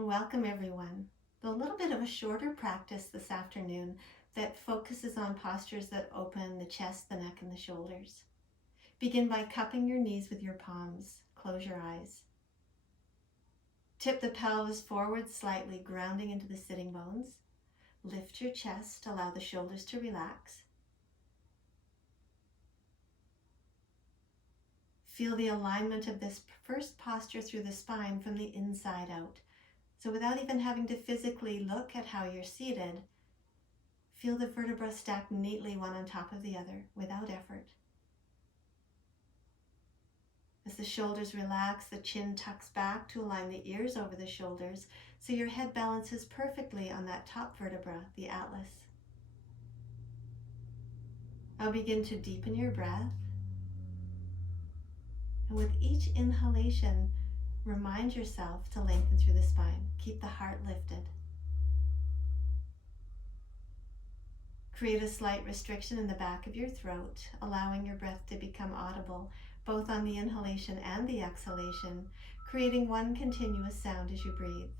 Welcome everyone. A little bit of a shorter practice this afternoon that focuses on postures that open the chest, the neck, and the shoulders. Begin by cupping your knees with your palms. Close your eyes. Tip the pelvis forward slightly, grounding into the sitting bones. Lift your chest, allow the shoulders to relax. Feel the alignment of this first posture through the spine from the inside out. So without even having to physically look at how you're seated, feel the vertebrae stacked neatly one on top of the other without effort. As the shoulders relax, the chin tucks back to align the ears over the shoulders so your head balances perfectly on that top vertebra, the atlas. Now begin to deepen your breath. And with each inhalation, remind yourself to lengthen through the spine. Keep the heart lifted. Create a slight restriction in the back of your throat, allowing your breath to become audible, both on the inhalation and the exhalation, creating one continuous sound as you breathe.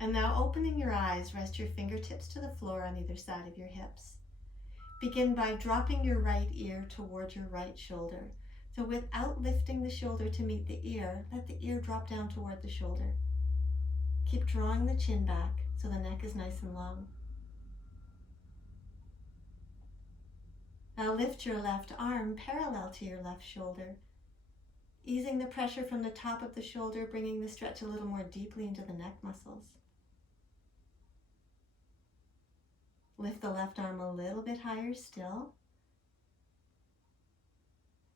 And now opening your eyes, rest your fingertips to the floor on either side of your hips. Begin by dropping your right ear towards your right shoulder. So without lifting the shoulder to meet the ear, let the ear drop down toward the shoulder. Keep drawing the chin back so the neck is nice and long. Now lift your left arm parallel to your left shoulder, easing the pressure from the top of the shoulder, bringing the stretch a little more deeply into the neck muscles. Lift the left arm a little bit higher still.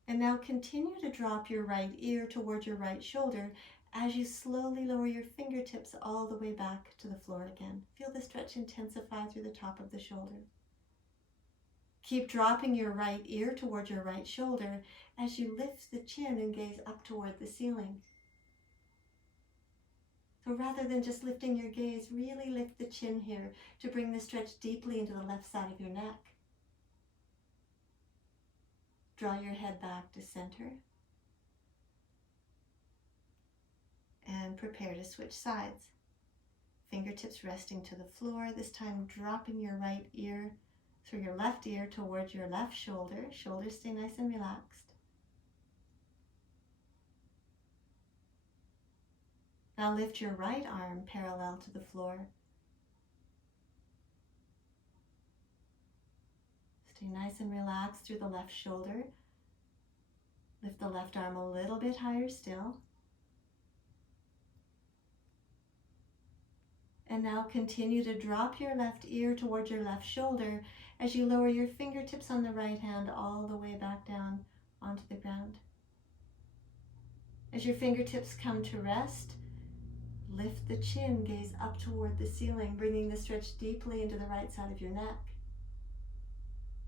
And now continue to drop your right ear towards your right shoulder as you slowly lower your fingertips all the way back to the floor again. Feel the stretch intensify through the top of the shoulder. Keep dropping your right ear towards your right shoulder as you lift the chin and gaze up toward the ceiling. So rather than just lifting your gaze, really lift the chin here to bring the stretch deeply into the left side of your neck. Draw your head back to center. And prepare to switch sides. Fingertips resting to the floor, this time dropping your right ear through your left ear towards your left shoulder. Shoulders stay nice and relaxed. Now lift your right arm parallel to the floor. Stay nice and relaxed through the left shoulder. Lift the left arm a little bit higher still. And now continue to drop your left ear towards your left shoulder as you lower your fingertips on the right hand all the way back down onto the ground. As your fingertips come to rest, lift the chin, gaze up toward the ceiling, bringing the stretch deeply into the right side of your neck.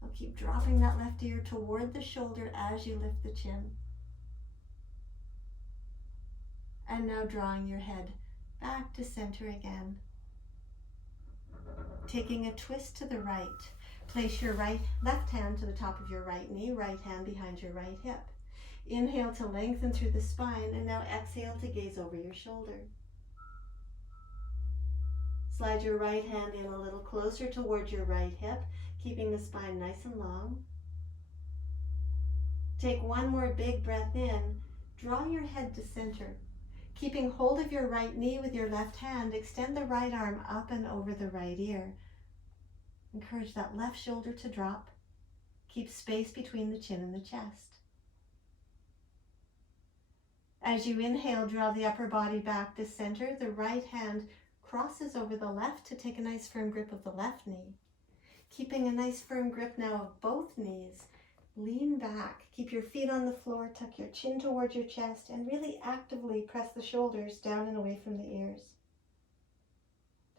Now keep dropping that left ear toward the shoulder as you lift the chin. And now drawing your head back to center again. Taking a twist to the right, place your left hand to the top of your right knee, right hand behind your right hip. Inhale to lengthen through the spine, and now exhale to gaze over your shoulder. Slide your right hand in a little closer towards your right hip, keeping the spine nice and long. Take one more big breath in, draw your head to center. Keeping hold of your right knee with your left hand, extend the right arm up and over the right ear. Encourage that left shoulder to drop. Keep space between the chin and the chest. As you inhale, draw the upper body back to center. The right hand crosses over the left to take a nice firm grip of the left knee. Keeping a nice firm grip now of both knees. Lean back, keep your feet on the floor, tuck your chin towards your chest, and really actively press the shoulders down and away from the ears.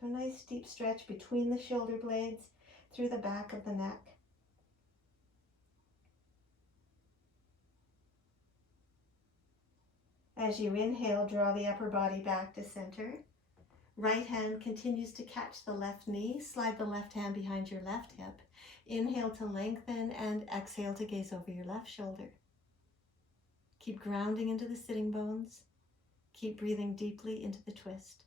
So a nice deep stretch between the shoulder blades through the back of the neck. As you inhale, draw the upper body back to center. Right hand continues to catch the left knee. Slide the left hand behind your left hip. Inhale to lengthen and exhale to gaze over your left shoulder. Keep grounding into the sitting bones. Keep breathing deeply into the twist.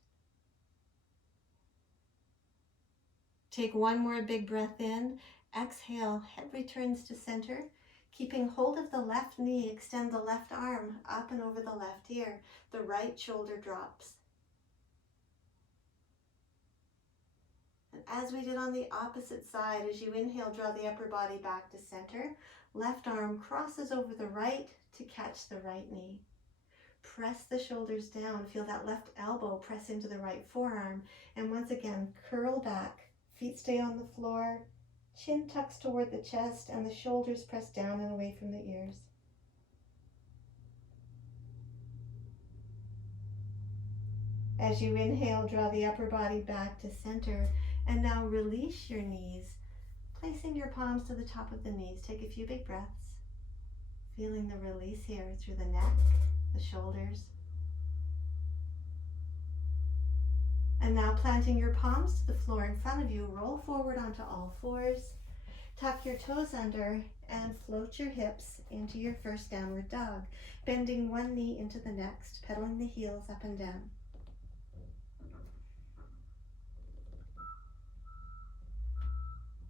Take one more big breath in. Exhale, head returns to center. Keeping hold of the left knee, extend the left arm up and over the left ear. The right shoulder drops. And as we did on the opposite side, as you inhale, draw the upper body back to center. Left arm crosses over the right to catch the right knee. Press the shoulders down. Feel that left elbow press into the right forearm. And once again, curl back. Feet stay on the floor. Chin tucks toward the chest and the shoulders press down and away from the ears. As you inhale, draw the upper body back to center. And now release your knees, placing your palms to the top of the knees. Take a few big breaths, feeling the release here through the neck, the shoulders. And now planting your palms to the floor in front of you, roll forward onto all fours. Tuck your toes under and float your hips into your first downward dog, bending one knee into the next, pedaling the heels up and down.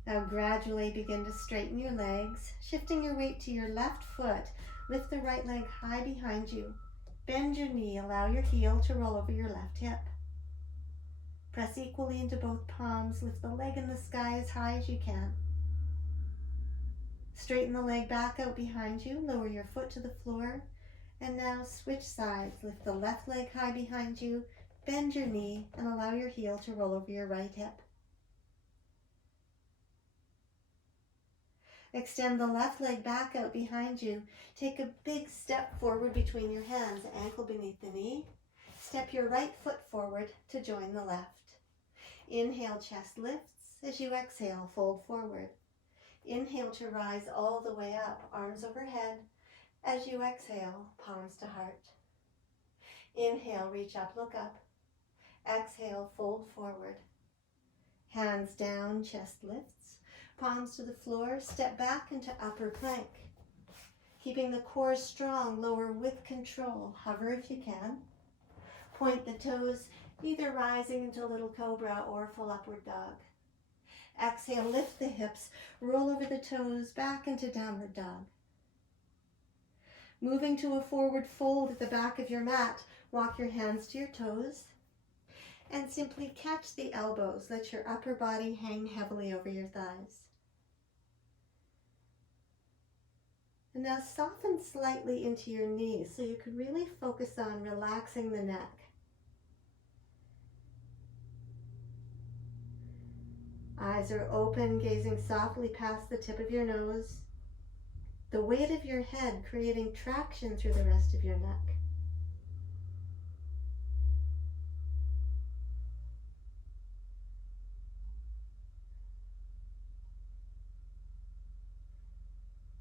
Now gradually begin to straighten your legs, shifting your weight to your left foot. Lift the right leg high behind you. Bend your knee, allow your heel to roll over your left hip. Press equally into both palms, lift the leg in the sky as high as you can. Straighten the leg back out behind you, lower your foot to the floor, and now switch sides. Lift the left leg high behind you, bend your knee, and allow your heel to roll over your right hip. Extend the left leg back out behind you. Take a big step forward between your hands, ankle beneath the knee. Step your right foot forward to join the left. Inhale, chest lifts. As you exhale, fold forward. Inhale to rise all the way up, arms overhead. As you exhale, palms to heart. Inhale, reach up, look up. Exhale, fold forward. Hands down, chest lifts. Palms to the floor, step back into upper plank. Keeping the core strong, lower with control. Hover if you can. Point the toes, either rising into little cobra or full upward dog. Exhale, lift the hips, roll over the toes, back into downward dog. Moving to a forward fold at the back of your mat, walk your hands to your toes and simply catch the elbows. Let your upper body hang heavily over your thighs. And now soften slightly into your knees so you can really focus on relaxing the neck. Eyes are open, gazing softly past the tip of your nose. The weight of your head creating traction through the rest of your neck.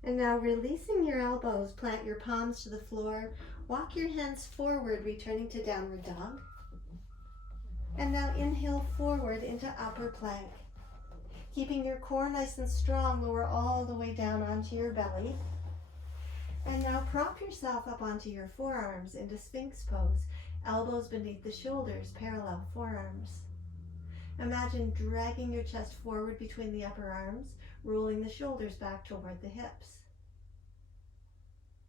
And now releasing your elbows, plant your palms to the floor. Walk your hands forward, returning to downward dog. And now inhale forward into upper plank. Keeping your core nice and strong, lower all the way down onto your belly. And now prop yourself up onto your forearms into Sphinx pose. Elbows beneath the shoulders, parallel forearms. Imagine dragging your chest forward between the upper arms, rolling the shoulders back toward the hips.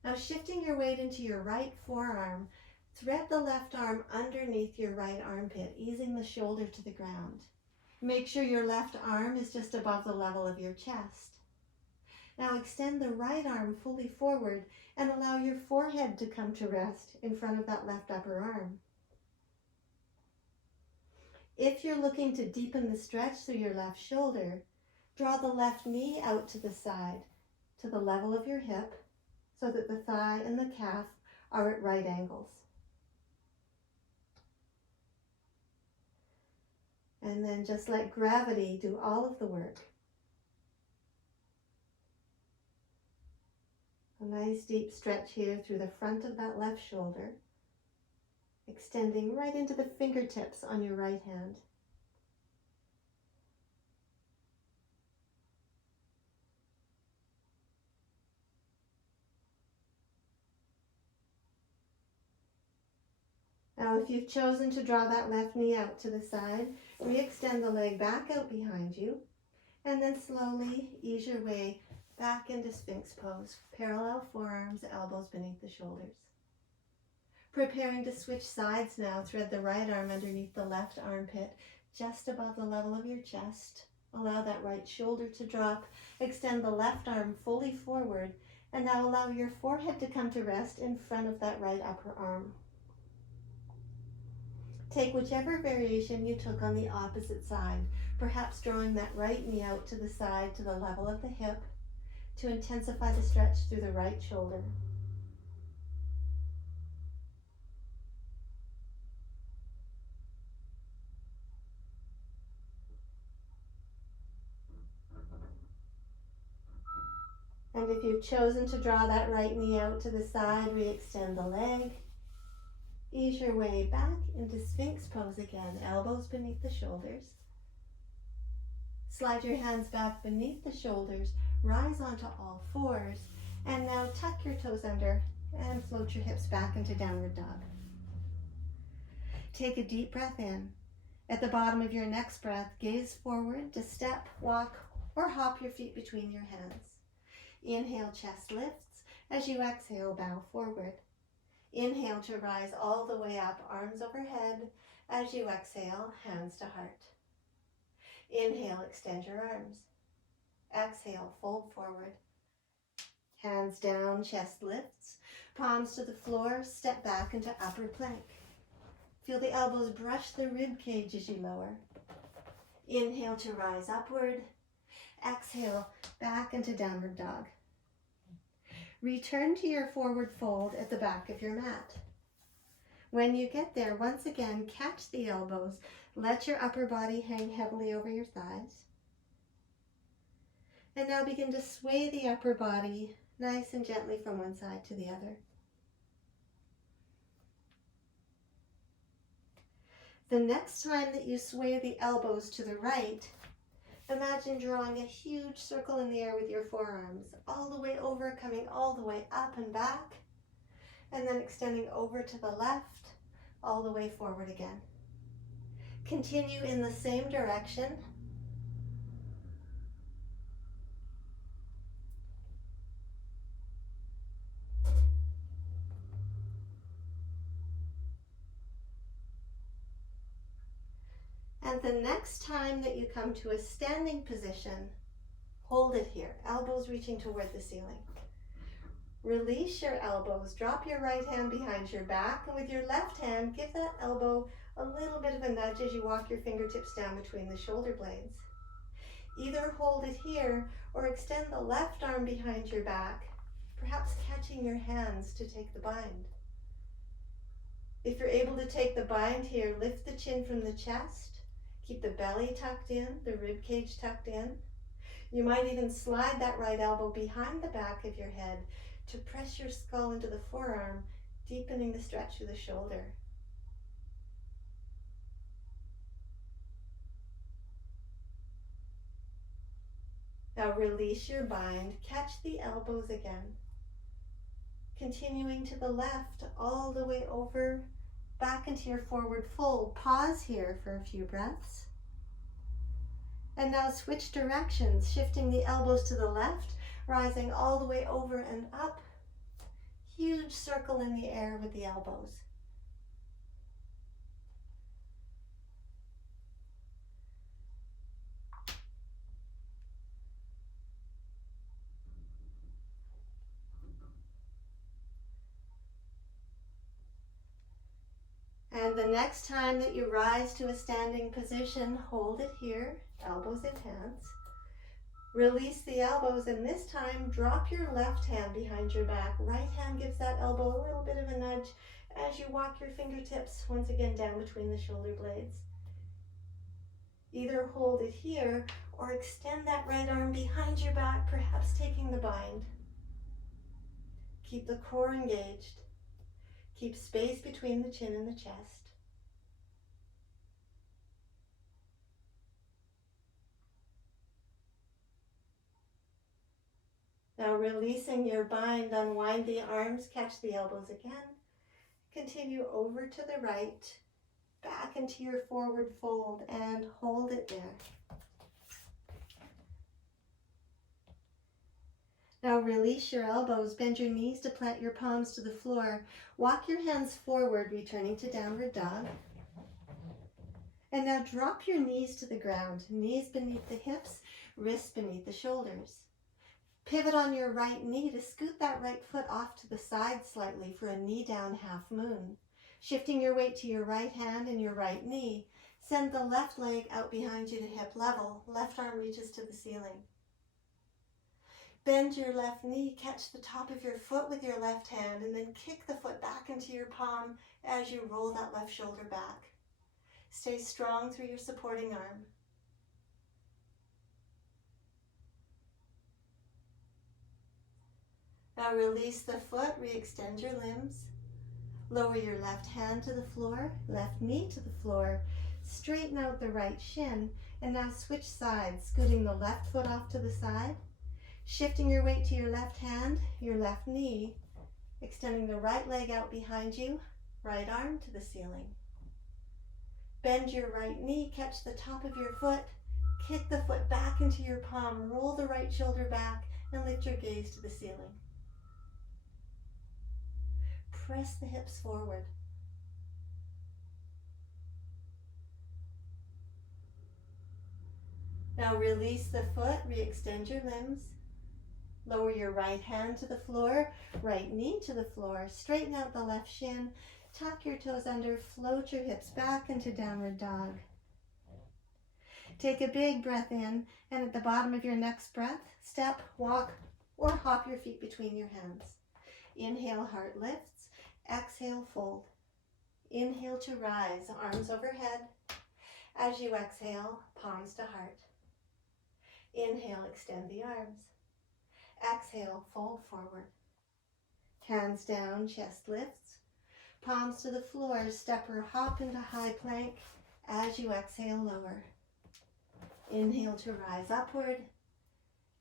Now shifting your weight into your right forearm, thread the left arm underneath your right armpit, easing the shoulder to the ground. Make sure your left arm is just above the level of your chest. Now extend the right arm fully forward and allow your forehead to come to rest in front of that left upper arm. If you're looking to deepen the stretch through your left shoulder, draw the left knee out to the side, to the level of your hip, so that the thigh and the calf are at right angles. And then just let gravity do all of the work. A nice deep stretch here through the front of that left shoulder, extending right into the fingertips on your right hand. Now, if you've chosen to draw that left knee out to the side, re-extend the leg back out behind you, and then slowly ease your way back into Sphinx pose. Parallel forearms, elbows beneath the shoulders. Preparing to switch sides now, thread the right arm underneath the left armpit, just above the level of your chest. Allow that right shoulder to drop. Extend the left arm fully forward, and now allow your forehead to come to rest in front of that right upper arm. Take whichever variation you took on the opposite side, perhaps drawing that right knee out to the side to the level of the hip to intensify the stretch through the right shoulder. And if you've chosen to draw that right knee out to the side, re-extend the leg. Ease your way back into Sphinx pose again, elbows beneath the shoulders. Slide your hands back beneath the shoulders, rise onto all fours, and now tuck your toes under and float your hips back into downward dog. Take a deep breath in. At the bottom of your next breath, gaze forward to step, walk, or hop your feet between your hands. Inhale, chest lifts. As you exhale, bow forward. Inhale to rise all the way up, arms overhead. As you exhale, hands to heart. Inhale, extend your arms. Exhale, fold forward. Hands down, chest lifts. Palms to the floor, step back into upper plank. Feel the elbows brush the rib cage as you lower. Inhale to rise upward. Exhale, back into downward dog. Return to your forward fold at the back of your mat. When you get there, once again, catch the elbows. Let your upper body hang heavily over your thighs. And now begin to sway the upper body nice and gently from one side to the other. The next time that you sway the elbows to the right, imagine drawing a huge circle in the air with your forearms, all the way over, coming all the way up and back, and then extending over to the left, all the way forward again. Continue in the same direction. And the next time that you come to a standing position, hold it here, elbows reaching toward the ceiling. Release your elbows, drop your right hand behind your back, and with your left hand, give that elbow a little bit of a nudge as you walk your fingertips down between the shoulder blades. Either hold it here or extend the left arm behind your back, perhaps catching your hands to take the bind. If you're able to take the bind here, lift the chin from the chest, keep the belly tucked in, the rib cage tucked in. You might even slide that right elbow behind the back of your head to press your skull into the forearm, deepening the stretch through the shoulder. Now release your bind, catch the elbows again. Continuing to the left, all the way over, back into your forward fold. Pause here for a few breaths. And now switch directions, shifting the elbows to the left, rising all the way over and up. Huge circle in the air with the elbows. And the next time that you rise to a standing position, hold it here, elbows in hands. Release the elbows, and this time drop your left hand behind your back. Right hand gives that elbow a little bit of a nudge as you walk your fingertips once again down between the shoulder blades. Either hold it here or extend that right arm behind your back, perhaps taking the bind. Keep the core engaged. Keep space between the chin and the chest. Now releasing your bind, unwind the arms, catch the elbows again. Continue over to the right, back into your forward fold, and hold it there. Now release your elbows, bend your knees to plant your palms to the floor. Walk your hands forward, returning to downward dog. And now drop your knees to the ground, knees beneath the hips, wrists beneath the shoulders. Pivot on your right knee to scoot that right foot off to the side slightly for a knee down half moon. Shifting your weight to your right hand and your right knee, send the left leg out behind you to hip level. Left arm reaches to the ceiling. Bend your left knee, catch the top of your foot with your left hand, and then kick the foot back into your palm as you roll that left shoulder back. Stay strong through your supporting arm. Now release the foot, re-extend your limbs. Lower your left hand to the floor, left knee to the floor. Straighten out the right shin, and now switch sides, scooting the left foot off to the side. Shifting your weight to your left hand, your left knee. Extending the right leg out behind you, right arm to the ceiling. Bend your right knee, catch the top of your foot. Kick the foot back into your palm, roll the right shoulder back, and lift your gaze to the ceiling. Press the hips forward. Now release the foot, re-extend your limbs. Lower your right hand to the floor, right knee to the floor. Straighten out the left shin, tuck your toes under, float your hips back into downward dog. Take a big breath in, and at the bottom of your next breath, step, walk, or hop your feet between your hands. Inhale, heart lifts. Exhale, fold. Inhale to rise, arms overhead. As you exhale, palms to heart. Inhale, extend the arms. Exhale, fold forward. Hands down, chest lifts. Palms to the floor, step or hop into high plank. As you exhale, lower. Inhale to rise upward.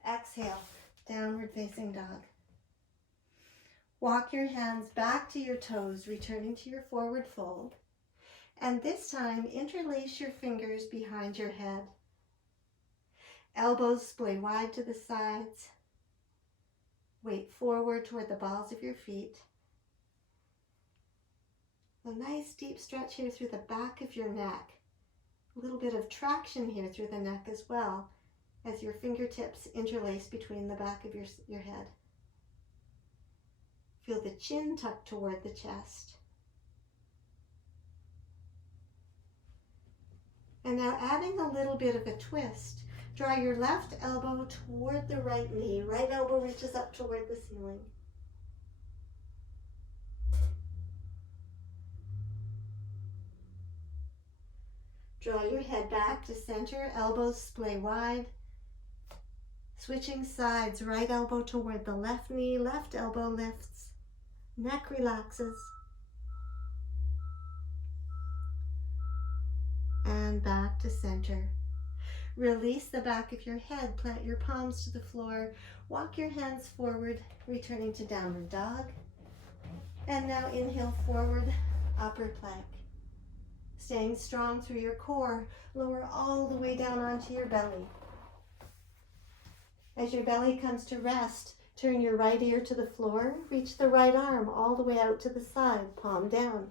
Exhale, downward facing dog. Walk your hands back to your toes, returning to your forward fold. And this time, interlace your fingers behind your head. Elbows splay wide to the sides. Weight forward toward the balls of your feet. A nice deep stretch here through the back of your neck. A little bit of traction here through the neck as well, as your fingertips interlace between the back of your head. Feel the chin tucked toward the chest. And now adding a little bit of a twist. Draw your left elbow toward the right knee. Right elbow reaches up toward the ceiling. Draw your head back to center, elbows splay wide. Switching sides, right elbow toward the left knee, left elbow lifts. Neck relaxes. And back to center. Release the back of your head, plant your palms to the floor, walk your hands forward, returning to downward dog. And now inhale forward, upper plank. Staying strong through your core, lower all the way down onto your belly. As your belly comes to rest, turn your right ear to the floor, reach the right arm all the way out to the side, palm down.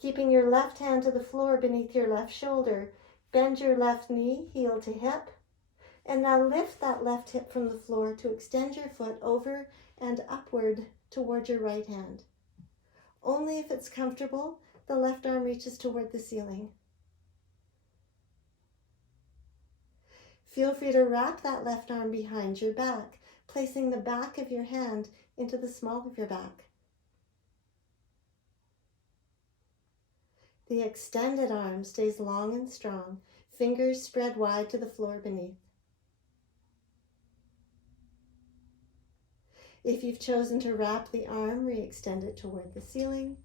Keeping your left hand to the floor beneath your left shoulder, bend your left knee, heel to hip, and now lift that left hip from the floor to extend your foot over and upward toward your right hand. Only if it's comfortable, the left arm reaches toward the ceiling. Feel free to wrap that left arm behind your back, placing the back of your hand into the small of your back. The extended arm stays long and strong, fingers spread wide to the floor beneath. If you've chosen to wrap the arm, re-extend it toward the ceiling.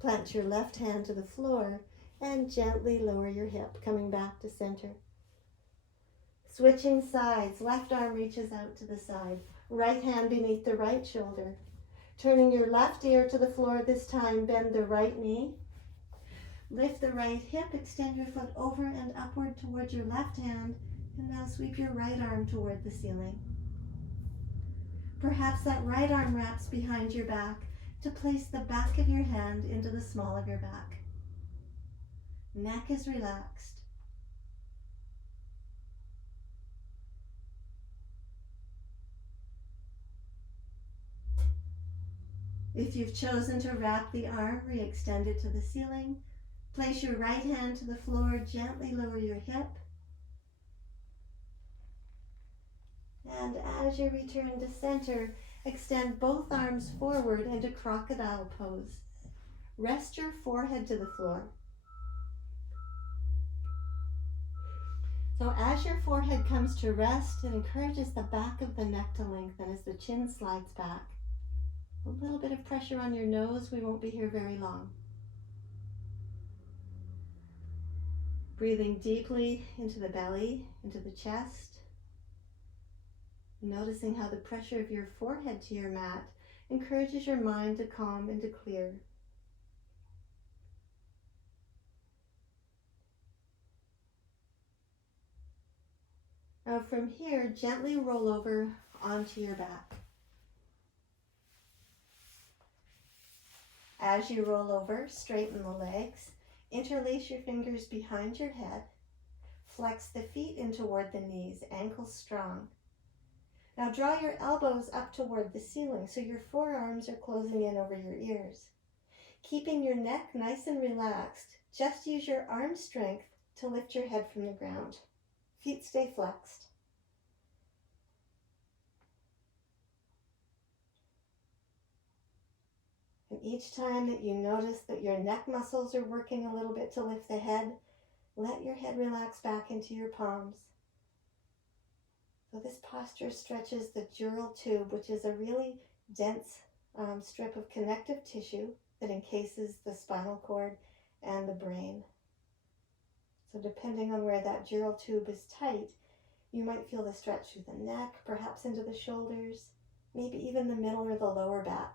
Plant your left hand to the floor and gently lower your hip, coming back to center. Switching sides, left arm reaches out to the side, right hand beneath the right shoulder. Turning your left ear to the floor this time, bend the right knee. Lift the right hip, extend your foot over and upward towards your left hand, and now sweep your right arm toward the ceiling. Perhaps that right arm wraps behind your back to place the back of your hand into the small of your back. Neck is relaxed. If you've chosen to wrap the arm, re-extend it to the ceiling. Place your right hand to the floor, gently lower your hip. And as you return to center, extend both arms forward into crocodile pose. Rest your forehead to the floor. So as your forehead comes to rest, it encourages the back of the neck to lengthen as the chin slides back. A little bit of pressure on your nose, we won't be here very long. Breathing deeply into the belly, into the chest. Noticing how the pressure of your forehead to your mat encourages your mind to calm and to clear. Now from here, gently roll over onto your back. As you roll over, straighten the legs, interlace your fingers behind your head, flex the feet in toward the knees, ankles strong. Now draw your elbows up toward the ceiling so your forearms are closing in over your ears. Keeping your neck nice and relaxed, just use your arm strength to lift your head from the ground. Feet stay flexed. And each time that you notice that your neck muscles are working a little bit to lift the head, let your head relax back into your palms. So this posture stretches the dural tube, which is a really dense strip of connective tissue that encases the spinal cord and the brain. So depending on where that dural tube is tight, you might feel the stretch through the neck, perhaps into the shoulders, maybe even the middle or the lower back.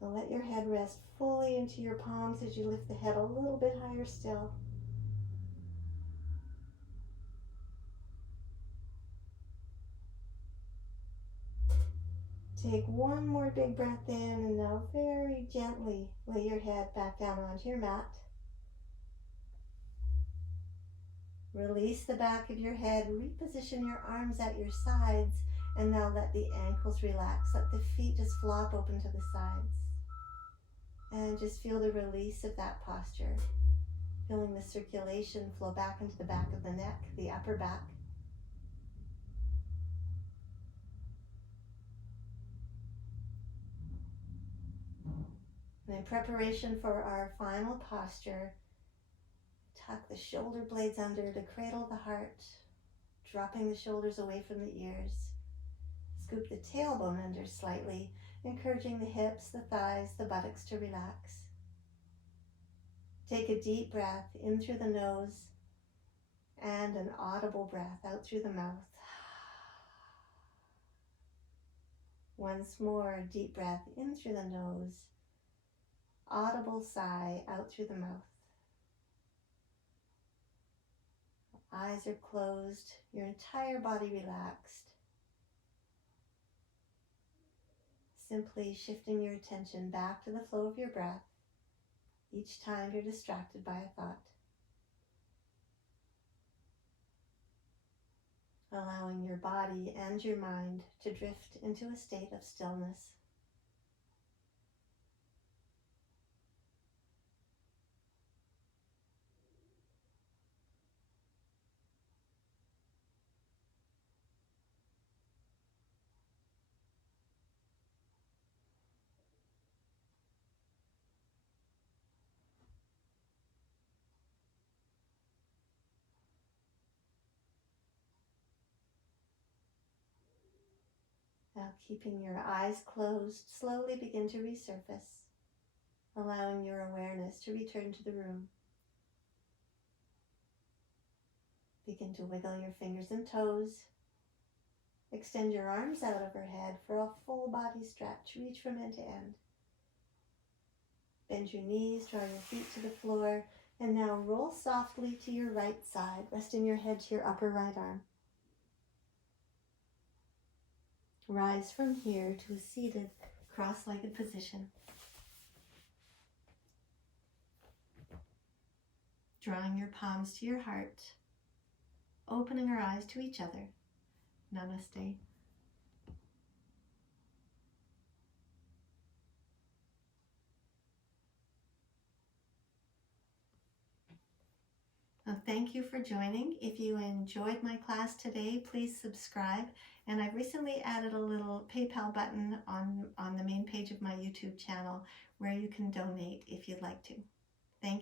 Now let your head rest fully into your palms as you lift the head a little bit higher still. Take one more big breath in and now very gently lay your head back down onto your mat. Release the back of your head, reposition your arms at your sides, and now let the ankles relax. Let the feet just flop open to the sides. And just feel the release of that posture. Feeling the circulation flow back into the back of the neck, the upper back. And in preparation for our final posture, tuck the shoulder blades under to cradle the heart, dropping the shoulders away from the ears. Scoop the tailbone under slightly, encouraging the hips, the thighs, the buttocks to relax. Take a deep breath in through the nose and an audible breath out through the mouth. Once more, a deep breath in through the nose, audible sigh out through the mouth. Eyes are closed, your entire body relaxed. Simply shifting your attention back to the flow of your breath each time you're distracted by a thought. Allowing your body and your mind to drift into a state of stillness. Now, keeping your eyes closed, slowly begin to resurface, allowing your awareness to return to the room. Begin to wiggle your fingers and toes, Extend your arms out overhead for a full body stretch. Reach from end to end. Bend your knees, draw your feet to the floor, and now roll softly to your right side, resting your head to your upper right arm. Rise from here to a seated, cross-legged position. Drawing your palms to your heart, opening our eyes to each other. Namaste. Well, thank you for joining. If you enjoyed my class today, please subscribe. And I've recently added a little PayPal button on the main page of my YouTube channel where you can donate if you'd like to.